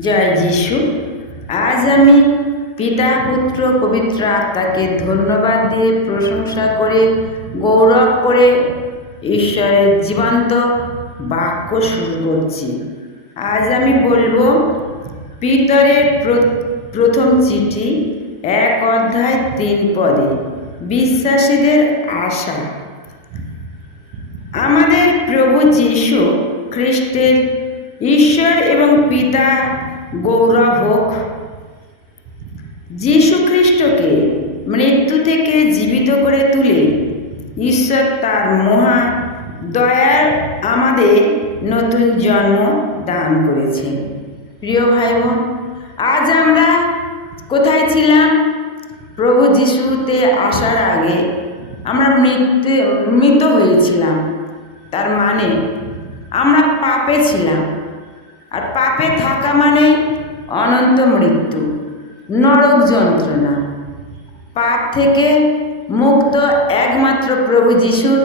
জয় যিশু। আজ আমি পিতা, পুত্র, পবিত্র আত্মাকে ধন্যবাদ দিয়ে প্রশংসা করে, গৌরব করে ঈশ্বরের জীবন্ত বাক্য শুরু করছি। আজ আমি বলব পিতরের প্র- প্রথম চিঠি, এক অধ্যায় তিন পদে, বিশ্বাসীদের আশা। আমাদের প্রভু যীশু খ্রিস্টের ঈশ্বর এবং পিতা গৌরব হোক। খ্রিস্টকে মৃত্যু থেকে জীবিত করে তুলে ঈশ্বর তার মহা দয়ার আমাদের নতুন জন্ম দান করেছে প্রিয় ভাই বোন আজ আমরা কোথায় ছিলাম? প্রভু যিশুতে আসার আগে আমরা মৃত্যু মৃত হয়েছিলাম। তার মানে আমরা পাপে ছিলাম। আর পাপে থাকা মানে অনন্ত মৃত্যু, নরক যন্ত্রণা। পাপ থেকে মুক্ত একমাত্র প্রভু যিশুর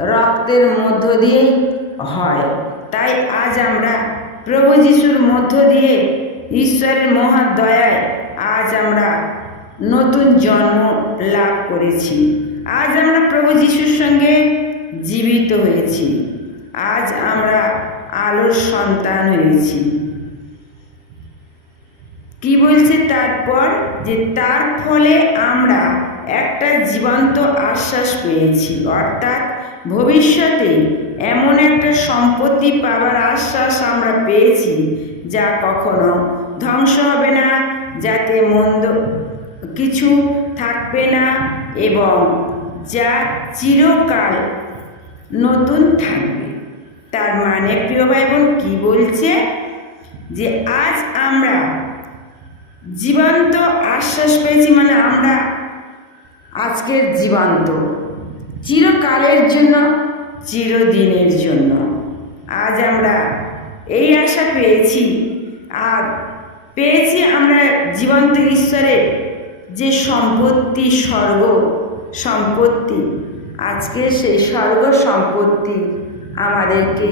রক্তের মধ্য দিয়েই হয়। তাই আজ আমরা প্রভু যিশুর মধ্য দিয়ে ঈশ্বরের মহা দয়ায় আজ আমরা নতুন জন্ম লাভ করেছি। আজ আমরা প্রভু যিশুর সঙ্গে জীবিত হয়েছি। আজ আমরা আলোর সন্তান হয়েছি। কি বলছে তারপর? যে তার ফলে আমরা একটা জীবন্ত আশ্বাস পেয়েছি। অর্থাৎ ভবিষ্যতে এমন একটা সম্পত্তি পাওয়ার আশ্বাস আমরা পেয়েছি যা কখনো ধ্বংস হবে না, যাতে মন্দ কিছু থাকবে না এবং যা চিরকাল নতুন থাকবে। তার মানে প্রিয় ভাই বোন কী বলছে? যে আজ আমরা জীবন্ত আশ্বাস পেয়েছি মানে আমরা আজকের জীবন্ত। চিরকালের জন্য, চিরদিনের জন্য। আজ আমরা এই আশা পেয়েছি। আর পেয়েছি আমরা জীবন্ত ঈশ্বরের যে সম্পত্তি, স্বর্গ সম্পত্তি। আজকে সেই স্বর্গ সম্পত্তি। আমাদেরকে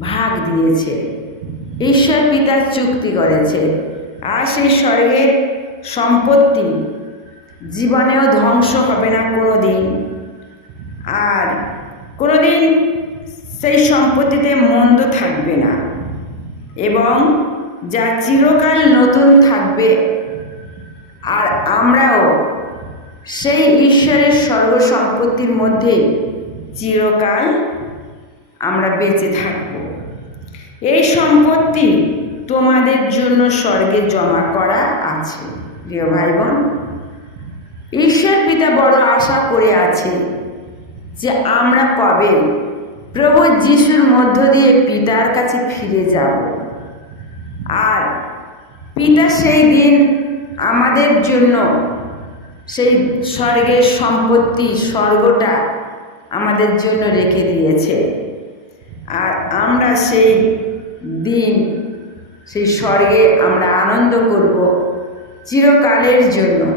ভাগ দিয়েছে। ঈশ্বর পিতার চুক্তি করেছে। আর সেই স্বর্গের সম্পত্তি জীবনেও ধ্বংস হবে না কোনো দিন আর কোনো দিন সেই সম্পত্তিতে মন্দ থাকবে না। এবং যা চিরকাল নতুন থাকবে, আর আমরাও সেই ঈশ্বরের সর্ব সম্পত্তির মধ্যে চিরকাল আমরা বেঁচে থাকব। এই সম্পত্তি তোমাদের জন্য স্বর্গে জমা করা আছে, প্রিয় ভাই বোন ঈশ্বর পিতা বড় আশা করে আছে যে আমরা কবে প্রভু যিশুর মধ্য দিয়ে পিতার কাছে ফিরে যাব। আর পিতা সেই দিন আমাদের জন্য সেই স্বর্গের সম্পত্তি, স্বর্গটা আমাদের জন্য রেখে দিয়েছে। আর আমরা সেই দিন, সেই স্বর্গে আমরা আনন্দ করব চিরকালের জন্য।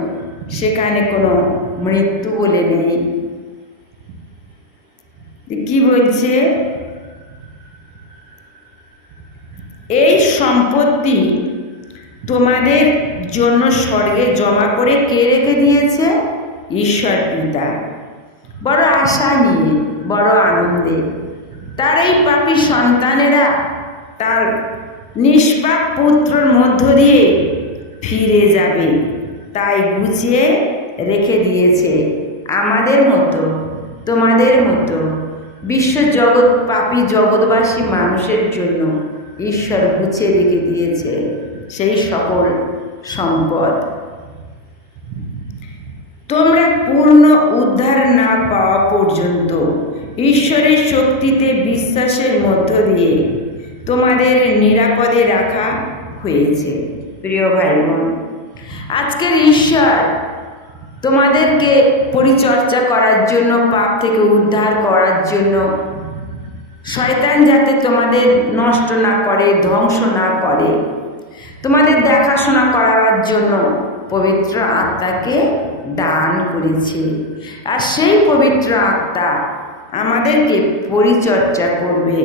সেখানে কোনো মৃত্যু বলে নেই। কি বলছে? এই সম্পত্তি তোমাদের জন্য স্বর্গে জমা করে কে রেখে দিয়েছে? ঈশ্বর পিতা। বড় আশা নিয়ে, বড় আনন্দে। তার এই পাপী সন্তানেরা। তার নিষ্পাপ পুত্রর মধ্য দিয়ে ফিরে যাবে। তাই গুছিয়ে রেখে দিয়েছে আমাদের মতো, তোমাদের মতো বিশ্ব জগৎ পাপী জগৎবাসী মানুষের জন্য ঈশ্বর গুছিয়ে রেখে দিয়েছে সেই সকল সম্পদ। তোমরা পূর্ণ উদ্ধার না পাওয়া পর্যন্ত ঈশ্বরের শক্তিতে বিশ্বাসের মধ্য দিয়ে তোমাদের নিরাপদে রাখা হয়েছে। প্রিয় ভাই বোন আজকের ঈশ্বর তোমাদেরকে পরিচর্যা করার জন্য, পাপ থেকে উদ্ধার করার জন্য শয়তান যাতে তোমাদের নষ্ট না করে, ধ্বংস না করে, তোমাদের দেখাশোনা করার জন্য পবিত্র আত্মাকে দান করেছে। আর সেই পবিত্র আত্মা আমাদেরকে পরিচর্যা করবে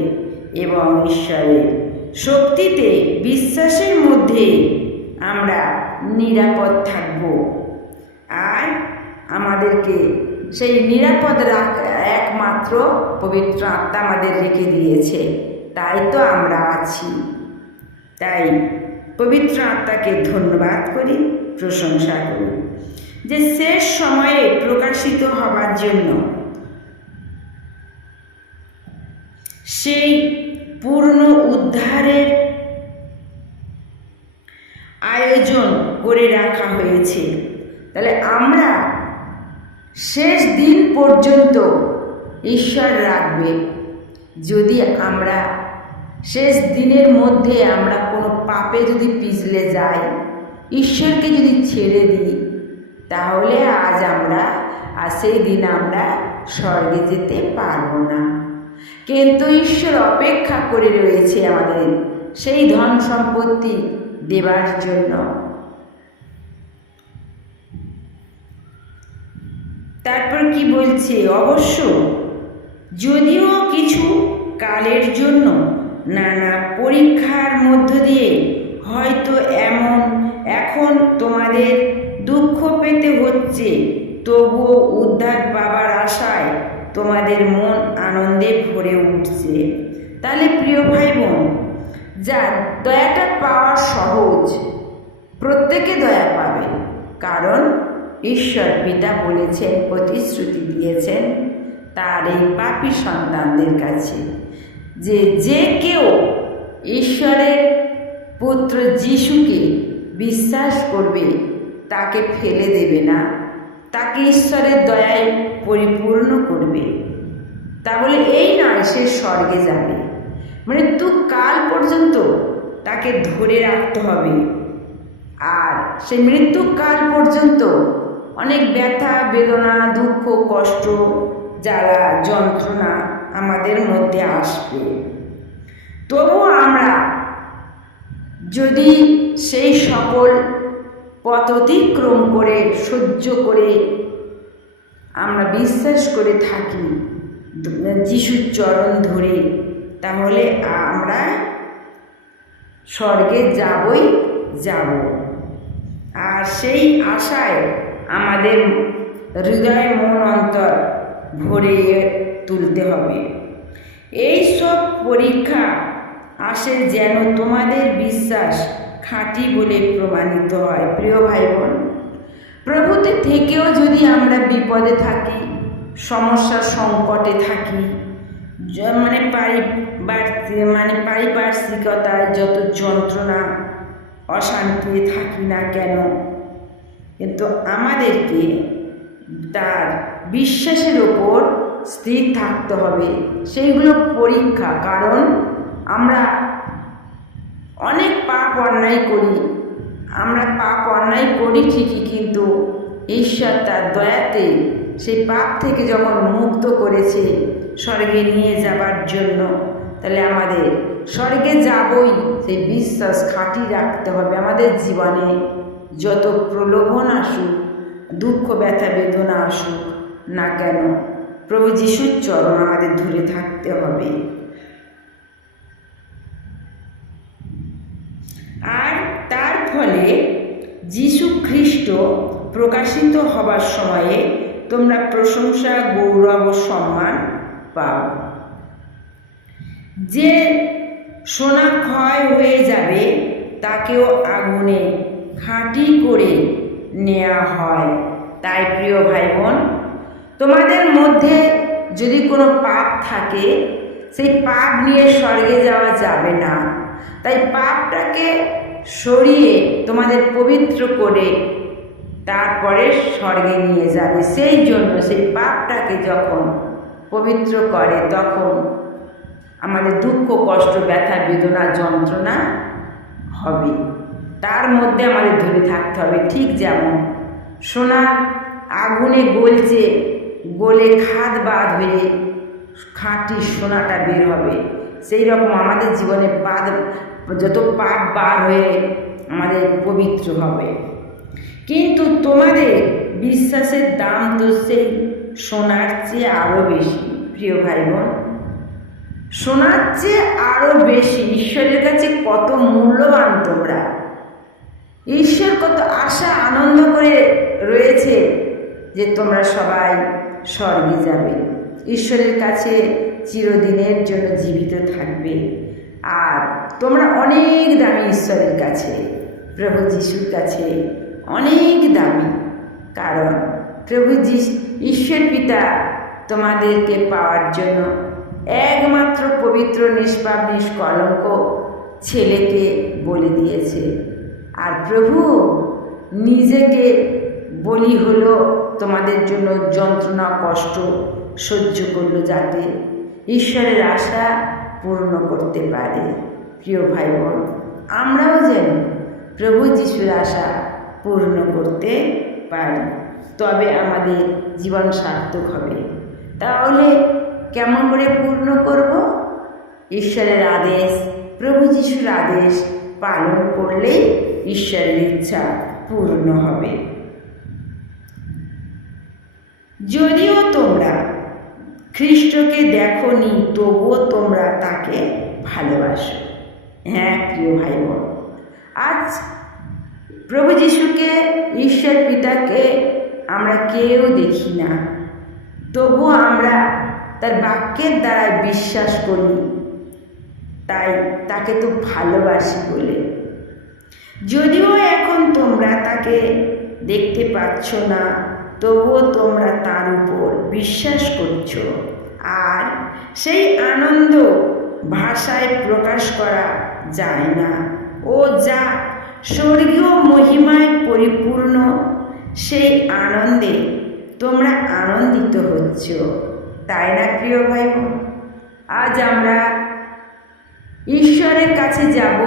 এবং ঈশ্বরের শক্তিতে বিশ্বাসের মধ্যে আমরা নিরাপদ থাকব। আর আমাদেরকে সেই নিরাপদ রাখ, একমাত্র পবিত্র আত্মা আমাদের রেখে দিয়েছে। তাই তো আমরা আছি। তাই পবিত্র আত্মাকে ধন্যবাদ করি, প্রশংসা করি যে শেষ সময়ে প্রকাশিত হবার জন্য সেই পূর্ণ উদ্ধারের আয়োজন করে রাখা হয়েছে। তাহলে আমরা শেষ দিন পর্যন্ত ঈশ্বর রাখবে। যদি আমরা শেষ দিনের মধ্যে আমরা কোনো পাপে যদি পিছলে যাই, ঈশ্বরকে যদি ছেড়ে দিই, তাহলে আজ আমরা আর সেই দিন আমরা স্বর্গে যেতে পারব না। কিন্তু ঈশ্বর অপেক্ষা করে রয়েছে আমাদের সেই ধন সম্পত্তি দেবার জন্য। তারপর কি বলছে? অবশ্য যদিও কিছু কালের জন্য নানা পরীক্ষার মধ্য দিয়ে হয়তো এমন এখন তোমাদের দুঃখ পেতে হচ্ছে, তবুও উদ্ধার পাবার আশায় তোমাদের মন আনন্দে ভরে উঠছে। তাহলে প্রিয় ভাই বোন যা দয়াটা পাওয়া সহজ, প্রত্যেকে দয়া পাবে। কারণ ঈশ্বর পিতা বলেছেন, প্রতিশ্রুতি দিয়েছেন তার এই পাপি সন্তানদের কাছে যে যে কেউ ঈশ্বরের পুত্র যিশুকে বিশ্বাস করবে, তাকে ফেলে দেবে না। তাকে ঈশ্বরের দয়ায় পরিপূর্ণ করবে। তা বলে, এই নয়, সে স্বর্গে যাবে। মানে তু কাল পর্যন্ত তাকে ধরে রাখতে হবে। আর সে মৃত্যুকাল পর্যন্ত অনেক ব্যথা, বেদনা, দুঃখ, কষ্ট, জ্বালা, যন্ত্রণা আমাদের মধ্যে আসবে। তবুও আমরা যদি সেই সকল পথ অতিক্রম করে, সহ্য করে আমরা বিশ্বাস করে থাকি, যিশুর চরণ ধরে। তাহলে আমরা স্বর্গে যাবই যাব। আর সেই আশায় আমাদের হৃদয় মন অন্তর ভরে তুলতে হবে। এই সব পরীক্ষা আসে যেন তোমাদের বিশ্বাস খাঁটি বলে প্রমাণিত হয়। প্রিয় ভাই বোন প্রভুতে থেকেও যদি আমরা বিপদে থাকি সমস্যা সংকটে থাকি মানে পারিবার মানে পারিপার্শ্বিকতার যত যন্ত্রণা, অশান্তি থাকি না কেন? কিন্তু আমাদেরকে তার বিশ্বাসের ওপর স্থির থাকতে হবে। সেইগুলো পরীক্ষা, কারণ আমরা অন্যায় করি। আমরা পাপ অন্যায় করি ঠিকই, কিন্তু ঈশ্বর তার দয়াতে সেই পাপ থেকে যখন মুক্ত করেছে, স্বর্গে নিয়ে যাবার জন্য, তাহলে আমাদের স্বর্গে যাবই সেই বিশ্বাস খাঁটি রাখতে হবে আমাদের জীবনে। যত প্রলোভন আসুক, দুঃখ, ব্যথা, বেদনা আসুক না কেন, প্রভু যিশুর চরণ আমাদের ধরে থাকতে হবে। আর তার ফলে যিশু খ্রিস্ট প্রকাশিত হবার সময়ে তোমরা প্রশংসা, গৌরব ও সম্মান পাও। যে সোনা ক্ষয় হয়ে যাবে, তাকেও আগুনে খাঁটি করে নেওয়া হয়। তাই প্রিয় ভাই বোন তোমাদের মধ্যে যদি কোনো পাপ থাকে, সেই পাপ নিয়ে স্বর্গে যাওয়া যাবে না। তাই পাপটাকে সরিয়ে তোমাদের পবিত্র করে তারপরে স্বর্গে নিয়ে যাবে। সেই জন্য সেই পাপটাকে যখন পবিত্র করে, তখন আমাদের দুঃখ, কষ্ট, ব্যথা, বেদনা, যন্ত্রণা হবে। তার মধ্যে আমাদের ধরে থাকতে হবে ঠিক যেমন সোনা আগুনে গলছে, গলে খাদ বাদ হয়ে খাঁটি সোনাটা বের হবে। সেই রকম আমাদের জীবনে বাদ যত পাপ বার হয়ে আমাদের পবিত্র হবে। কিন্তু তোমাদের বিশ্বাসের দাম তো সেই সোনার চেয়ে আরও বেশি, প্রিয় ভাই বোন সোনার চেয়ে আরও বেশি, ঈশ্বরের কাছে কত মূল্যবান তোমরা। ঈশ্বর কত আশা, আনন্দ করে রয়েছে যে তোমরা সবাই স্বর্গে যাবে। ঈশ্বরের কাছে চিরদিনের জন্য জীবিত থাকবে। আর তোমরা অনেক দামি ঈশ্বরের কাছে, প্রভু যিশুর কাছে অনেক দামি। কারণ প্রভু ঈশ্বর পিতা তোমাদেরকে পাওয়ার জন্য একমাত্র পবিত্র, নিষ্পাপ, নিষ্কলঙ্ক ছেলেকে বলে দিয়েছে। আর প্রভু নিজেকে বলি হলো তোমাদের জন্য যন্ত্রণা, কষ্ট সহ্য করল যাতে ঈশ্বরের আশা পূর্ণ করতে পারে। প্রিয় ভাই বোন আমরাও যেন প্রভু যিশুর আশা পূর্ণ করতে পারি, তবে আমাদের জীবন সার্থক হবে। তাহলে কেমন করে পূর্ণ করব? ঈশ্বরের আদেশ, প্রভু যিশুর আদেশ পালন করলেই ঈশ্বরের ইচ্ছা পূর্ণ হবে। যদিও তোমরা খ্রিস্টকে দেখনি, তবুও তোমরা তাকে ভালোবাসো। হ্যাঁ প্রিয় ভাই বোন আজ প্রভু যিশুকে, ঈশ্বর পিতাকে আমরা কেউ দেখি না। তবুও আমরা তার বাক্যের দ্বারা বিশ্বাস করি। তাই তাকে তো ভালোবাসি বলে। যদিও এখন তোমরা তাকে দেখতে পাচ্ছ না, তবুও তোমরা তার উপর বিশ্বাস করছ। আর সেই আনন্দ ভাষায় প্রকাশ করা যায় না। ও যা, স্বর্গীয় মহিমায় পরিপূর্ণ, সেই আনন্দে তোমরা আনন্দিত হচ্ছ। তাই না, প্রিয় ভাই আজ আমরা ঈশ্বরের কাছে যাব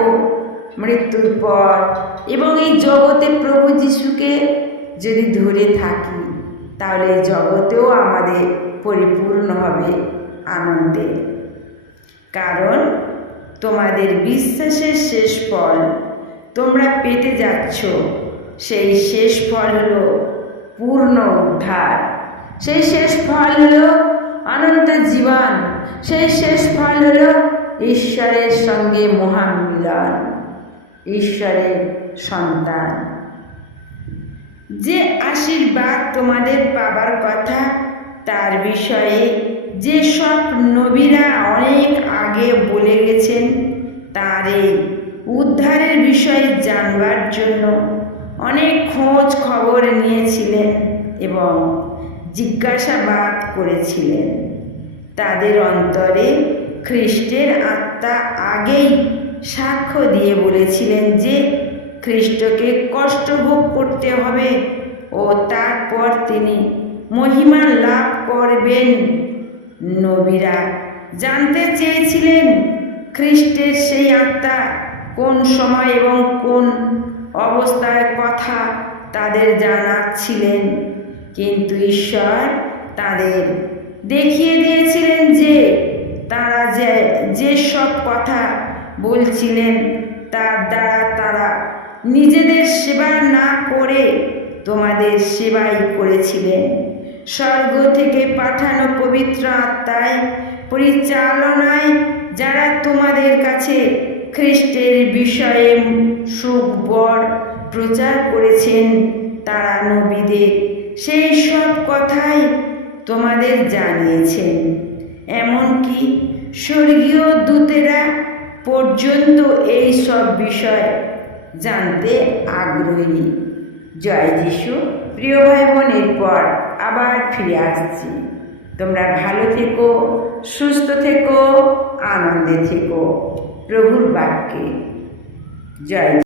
মৃত্যুর পর এবং এই জগতে প্রভু যিশুকে যদি ধরে থাকি, তাহলে জগতেও আমাদের পরিপূর্ণ হবে আনন্দে। কারণ তোমাদের বিশ্বাসের শেষ ফল তোমরা পেতে যাচ্ছ। সেই শেষ ফল হলো পূর্ণ উদ্ধার। সেই শেষ ফল হলো অনন্ত জীবন। সেই শেষ ফল হলো ঈশ্বরের সঙ্গে মহান মিলন, ঈশ্বরের সন্তান। যে আশীর্বাদ তোমাদের পাবার কথা, তার বিষয়ে যে সব নবীরা অনেক আগে বলে গেছেন, তার এই উদ্ধারের বিষয়ে জানবার জন্য অনেক খোঁজ খবর নিয়েছিলেন এবং জিজ্ঞাসাবাদ করেছিলেন। তাদের অন্তরে খ্রিস্টের আত্মা আগেই সাক্ষ্য দিয়ে বলেছিলেন যে, খ্রিস্টকে কষ্ট ভোগ করতে হবে ও তারপর তিনি মহিমা লাভ করবেন। নবীরা জানতে চেয়েছিলেন খ্রিস্টের সেই আত্মা কোন সময় এবং কোন অবস্থায় কথা তাদের জানাচ্ছিলেন। কিন্তু ঈশ্বর তাদের দেখিয়ে দিয়েছিলেন যে তারা যে যেসব কথা বলছিলেন তার দ্বারা তারা নিজেদের সেবা না করে তোমাদের সেবাই করেছিলেন। স্বর্গ থেকে পাঠানো পবিত্র আত্মায় পরিচালনায় যারা তোমাদের কাছে খ্রিস্টের বিষয়ে সুখবর প্রচার করেছেন, তারা নবীদের সেই সব কথাই তোমাদের জানিয়েছেন। এমনকি স্বর্গীয় দূতেরা পর্যন্ত এই সব বিষয় জানতে আগ্রহী। জয় যিশু। প্রিয় ভাই বোন এরপর আবার ফিরে আসছি। তোমরা ভালো থেকো সুস্থ থেকো আনন্দে থেকো। প্রভুর বাক্যে। জয়